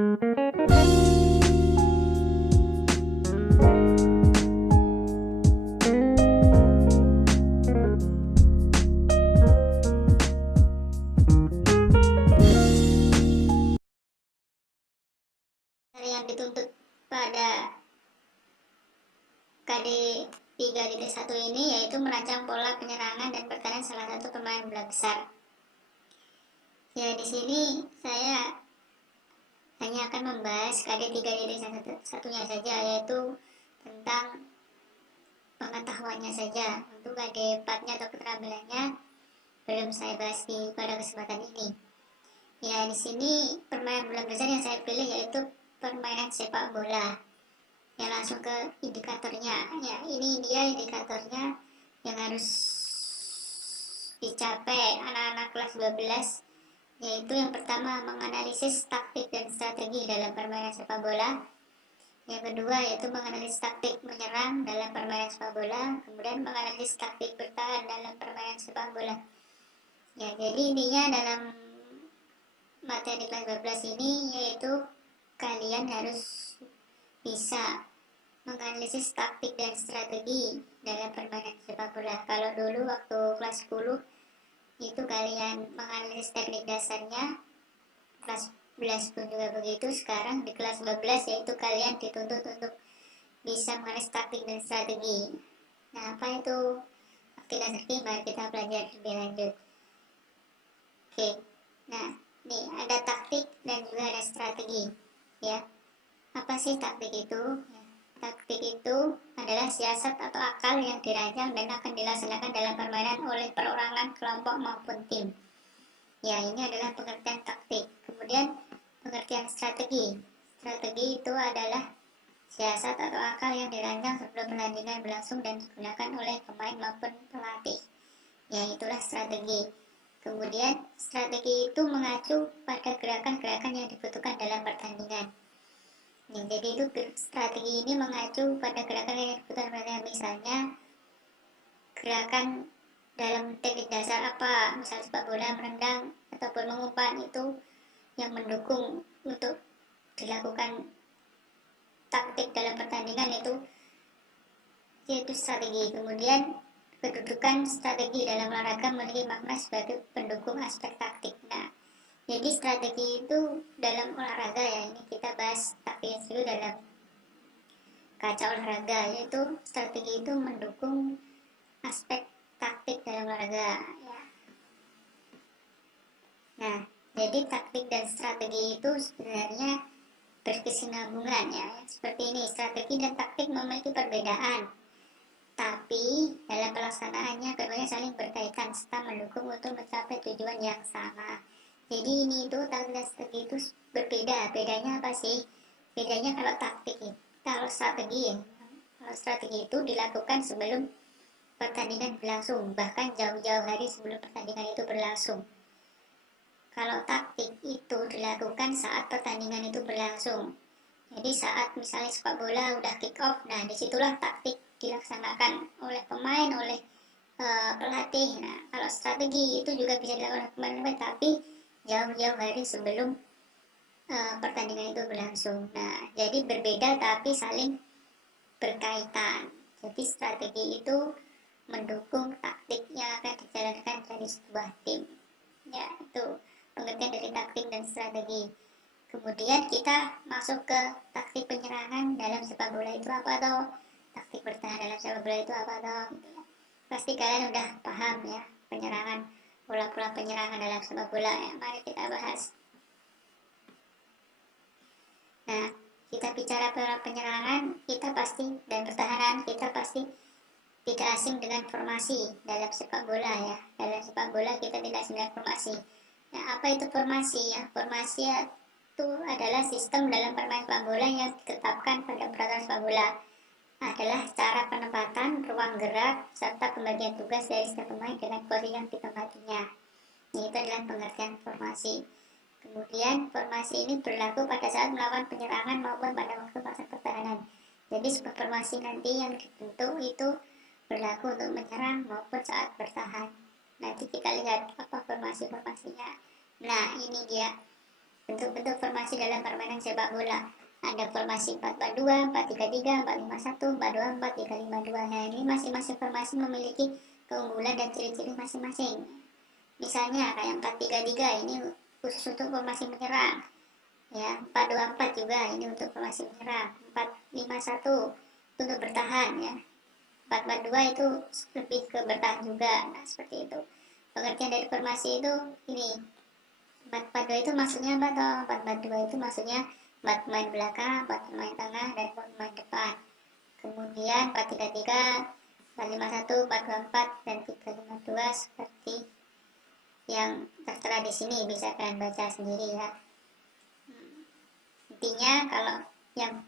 Yang dituntut pada KD 3.1 ini yaitu merancang pola penyerangan dan pertahanan salah satu pemain bola besar. Ya, di sini saya hanya akan membahas KD 3.1-nya saja, yaitu tentang pengetahuannya saja. Untuk KD 4-nya atau keterampilannya belum saya bahas pada kesempatan ini. Ya, di sini permainan bola besar yang saya pilih yaitu permainan sepak bola. Ya, langsung ke indikatornya. Ya, ini dia indikatornya yang harus dicapai anak-anak kelas 12, yaitu yang pertama menganalisis taktik dan strategi dalam permainan sepak bola. Yang kedua yaitu menganalisis taktik menyerang dalam permainan sepak bola, kemudian menganalisis taktik bertahan dalam permainan sepak bola. Ya, jadi intinya dalam materi kelas 12 ini yaitu kalian harus bisa menganalisis taktik dan strategi dalam permainan sepak bola. Kalau dulu waktu kelas 10 itu kalian menganalisis teknik dasarnya, kelas 11 pun juga begitu. Sekarang di kelas 12 yaitu kalian dituntut untuk bisa menganalisis taktik dan strategi. Nah, apa itu taktik dan strategi? Mari kita pelajari lebih lanjut. Oke, nah nih ada taktik dan juga ada strategi. Ya, apa sih taktik itu? Taktik itu adalah siasat atau akal yang dirancang dan akan dilaksanakan dalam permainan oleh perorangan, kelompok maupun tim. Ya, ini adalah pengertian taktik. Kemudian pengertian strategi. Strategi itu adalah siasat atau akal yang dirancang sebelum pertandingan berlangsung dan digunakan oleh pemain maupun pelatih. Ya, itulah strategi. Kemudian strategi itu mengacu pada gerakan-gerakan yang dibutuhkan dalam pertandingan. Ya, jadi itu strategi ini mengacu pada gerakan yang dibutuhkan, misalnya gerakan dalam teknik dasar apa, misal sepak bola, menendang ataupun mengumpan, itu yang mendukung untuk dilakukan taktik dalam pertandingan yaitu strategi. Kemudian kedudukan strategi dalam olahraga memiliki makna sebagai pendukung aspek taktik. Nah, jadi strategi itu dalam olahraga, ya ini kita bahas taktik dulu dalam kaca olahraga, yaitu strategi itu mendukung aspek taktik dalam olahraga. Ya. Nah, jadi taktik dan strategi itu sebenarnya berkesinambungan, ya. Seperti ini, strategi dan taktik memiliki perbedaan, tapi dalam pelaksanaannya keduanya saling berkaitan serta mendukung untuk mencapai tujuan yang sama. Jadi ini itu taktik dan strategi itu berbeda. Bedanya apa sih? Bedanya kalau strategi itu dilakukan sebelum pertandingan berlangsung, bahkan jauh-jauh hari sebelum pertandingan itu berlangsung. Kalau taktik itu dilakukan saat pertandingan itu berlangsung. Jadi saat misalnya sepak bola udah kick off, nah disitulah taktik dilaksanakan oleh pemain, oleh pelatih. Nah, kalau strategi itu juga bisa dilakukan oleh pemain, tapi jauh-jauh hari sebelum pertandingan itu berlangsung. Nah, jadi berbeda tapi saling berkaitan. Jadi strategi itu mendukung taktik yang akan dijalankan dari sebuah tim. Ya, itu pengertian dari taktik dan strategi. Kemudian kita masuk ke taktik penyerangan dalam sepak bola itu apa toh? Taktik bertahan dalam sepak bola itu apa toh? Pasti kalian udah paham ya, penyerangan, pola-pola penyerangan dalam sepak bola ya. Mari kita bahas. Nah, kita bicara pola penyerangan, kita pasti, dan pertahanan, kita pasti tidak asing dengan formasi dalam sepak bola ya. Dalam sepak bola kita tidak asing dengan formasi. Nah, apa itu formasi ya? Formasi itu adalah sistem dalam permainan sepak bola yang ditetapkan pada peraturan sepak bola. Adalah cara penempatan ruang gerak serta pembagian tugas dari setiap pemain dengan posisi yang ditempatinya. Itu adalah pengertian formasi. Kemudian formasi ini berlaku pada saat melakukan penyerangan maupun pada waktu masa pertahanan. Jadi sebuah formasi nanti yang dibentuk itu berlaku untuk menyerang maupun saat bertahan. Nanti kita lihat apa formasi-formasinya. Nah, ini dia bentuk-bentuk formasi dalam permainan sepak bola. Ada formasi 4-4-2, 4-3-3, 4-5-1, 4-2-4, 3-5-2. Nah, ini masing-masing formasi memiliki keunggulan dan ciri-ciri masing-masing. Misalnya kayak 4-3-3 ini khusus untuk formasi menyerang. Ya, 4-2-4 juga ini untuk formasi menyerang. 4-5-1 untuk bertahan ya. 4-4-2 itu lebih ke bertahan juga. Nah, seperti itu. Pengertian dari formasi itu ini. 4-4-2 itu maksudnya apa toh? 4-4-2 itu maksudnya 4 pemain belakang, 4 pemain tengah, dan 4 pemain depan. Kemudian 4-3-3, 4-5-1, 4-2-4, dan 3-5-2 seperti yang tertera di sini, bisa kalian baca sendiri ya. Intinya kalau yang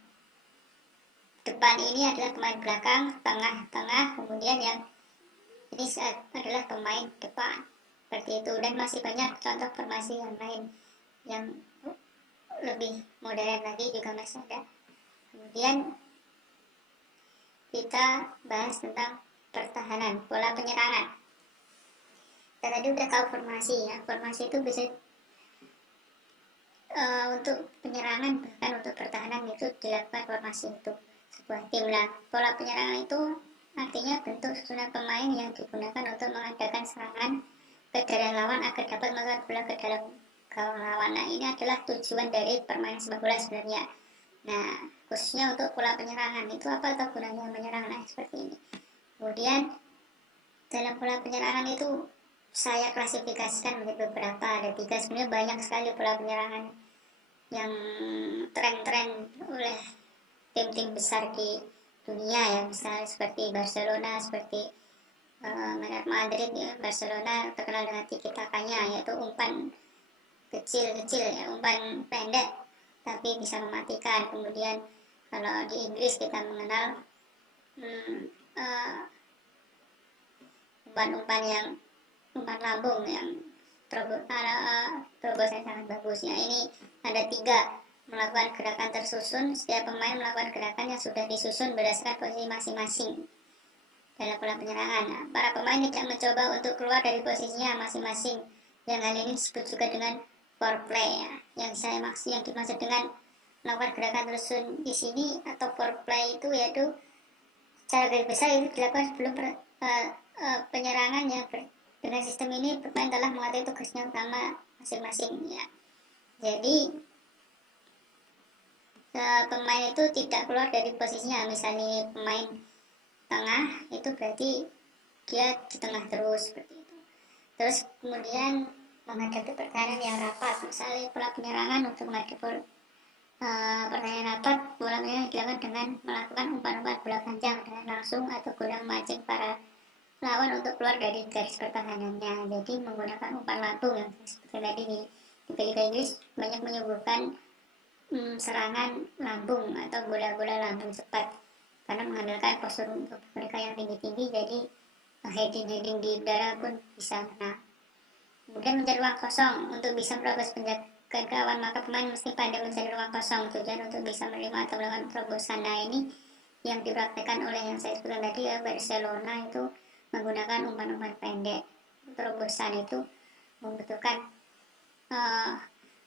depan ini adalah pemain belakang, tengah, kemudian yang ini adalah pemain depan. Seperti itu, dan masih banyak contoh formasi yang lain yang lebih modern lagi juga masih ada. Kemudian kita bahas tentang pertahanan, pola penyerangan. Kita tadi udah tahu formasi ya. Formasi itu bisa untuk penyerangan, bahkan untuk pertahanan itu dilakukan formasi itu sebuah tim lah. Pola penyerangan itu artinya bentuk susunan pemain yang digunakan untuk mengadakan serangan ke daerah lawan agar dapat masuk bola ke dalam gawang lawan. Nah, ini adalah tujuan dari permainan sepak bola sebenarnya. Nah, khususnya untuk pola penyerangan itu apa atau gunanya menyerang? Nah, seperti ini. Kemudian dalam pola penyerangan itu saya klasifikasikan menjadi beberapa, ada 3. Sebenarnya banyak sekali pola penyerangan yang tren oleh tim-tim besar di dunia ya, misalnya seperti Barcelona, seperti Real Madrid ya. Barcelona terkenal dengan tiki-takanya, yaitu umpan kecil-kecil ya, umpan pendek tapi bisa mematikan. Kemudian kalau di Inggris kita mengenal umpan lambung yang terobosan sangat bagus ya. Ini ada 3, melakukan gerakan tersusun. Setiap pemain melakukan gerakan yang sudah disusun berdasarkan posisi masing-masing dalam pola penyerangan. Nah, para pemain tidak mencoba untuk keluar dari posisinya masing-masing. Yang hal ini disebut juga dengan foreplay ya. Yang dimaksud dengan melakukan gerakan tersusun di sini atau foreplay itu yaitu secara garis besar itu dilakukan sebelum penyerangan ya. Dengan sistem ini pemain telah mengerti tugasnya utama masing-masing ya. Jadi pemain itu tidak keluar dari posisinya. Misalnya pemain tengah itu berarti dia di tengah terus seperti itu. Terus kemudian menghadapi pertahanan yang rapat, misalnya pola penyerangan untuk menghadapi pertahanan rapat, pola penyerangan dilakukan dengan melakukan umpan-umpan bola panjang dengan langsung atau guna memancing para lawan untuk keluar dari garis pertahanannya. Jadi menggunakan umpan lambung yang seperti tadi di Liga Inggris banyak menyuguhkan serangan lambung atau bola-bola lambung cepat, karena mengandalkan postur untuk mereka yang tinggi-tinggi, jadi heading di udara pun bisa menang. Kemudian mencari ruang kosong untuk bisa merobos penjagaan kawan, maka pemain mesti pandai mencari ruang kosong tujuan untuk bisa menerima atau melakukan terobosan. Nah, ini yang dipraktekkan oleh yang saya sebutkan tadi ya, Barcelona itu menggunakan umpan-umpan pendek. Terobosan itu membutuhkan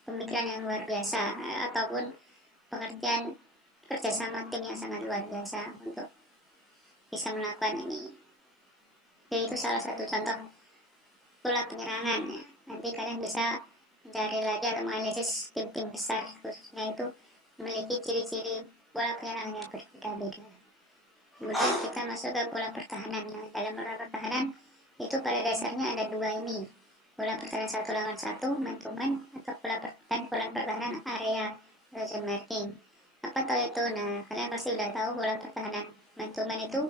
pemikiran yang luar biasa ataupun pengertian kerjasama tim yang sangat luar biasa untuk bisa melakukan ini. Jadi itu salah satu contoh pola penyerangan ya. Nanti kalian bisa mencari lagi atau menganalisis tim-tim besar khususnya itu memiliki ciri-ciri pola penyerangan yang berbeda-beda. Kemudian kita masuk ke pola pertahanan. Nah, dalam pola pertahanan itu pada dasarnya ada 2 ini, pola pertahanan 1 lawan 1 man to man atau pola pertahanan area atau zone marking. Apa tahu itu? Nah, kalian pasti udah tahu pola pertahanan man to man itu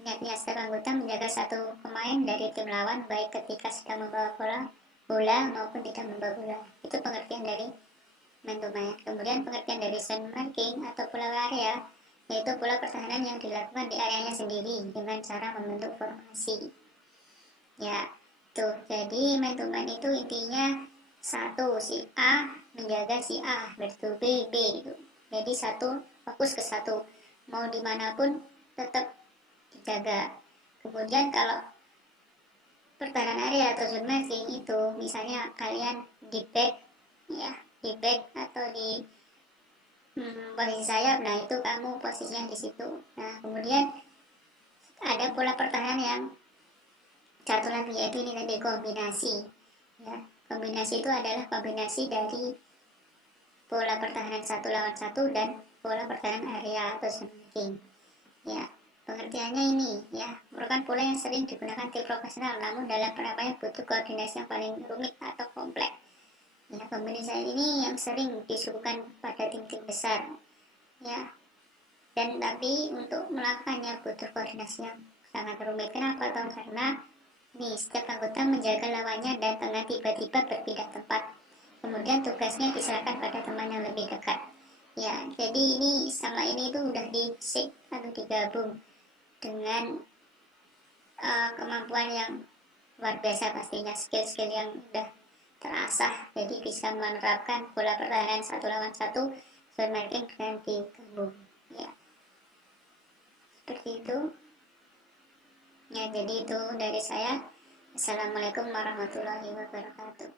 niatnya setiap anggota menjaga satu pemain dari tim lawan baik ketika sedang membawa bola maupun tidak membawa bola. Itu pengertian dari man to man. Kemudian pengertian dari zone marking atau pola area, yaitu pola pertahanan yang dilakukan di areanya sendiri dengan cara membentuk formasi. Ya, tuh. Jadi man to man itu intinya satu, si A menjaga si A, berarti B gitu. Jadi satu fokus ke satu, mau dimanapun tetap dijaga. Kemudian kalau pertahanan area atau zone marking itu misalnya kalian di back ya, di back atau di posisi sayap, nah itu kamu posisinya di situ. Nah kemudian ada pola pertahanan yang satu lagi, yaitu ini tadi kombinasi. Ya, kombinasi itu adalah kombinasi dari pola pertahanan satu lawan satu dan pola pertahanan area atau zone marking. Ya, pengertiannya ini ya merupakan pola yang sering digunakan tim profesional, namun dalam penerapannya butuh koordinasi yang paling rumit atau kompleks. Ya, kombinasi ini yang sering disuguhkan pada tim-tim besar. Ya, dan tapi untuk melakukannya butuh koordinasi yang sangat rumit. Kenapa? Karena nih setiap anggota menjaga lawannya dan tengah tiba-tiba berpindah tempat. Kemudian tugasnya diserahkan pada teman yang lebih dekat. Ya, jadi ini sama ini itu udah di-shake atau digabung dengan kemampuan yang luar biasa pastinya, skill-skill yang udah terasah, jadi bisa menerapkan pola pertahanan satu lawan satu zone marking dengan digabung. Ya, seperti itu. Ya, jadi itu dari saya. Assalamualaikum warahmatullahi wabarakatuh.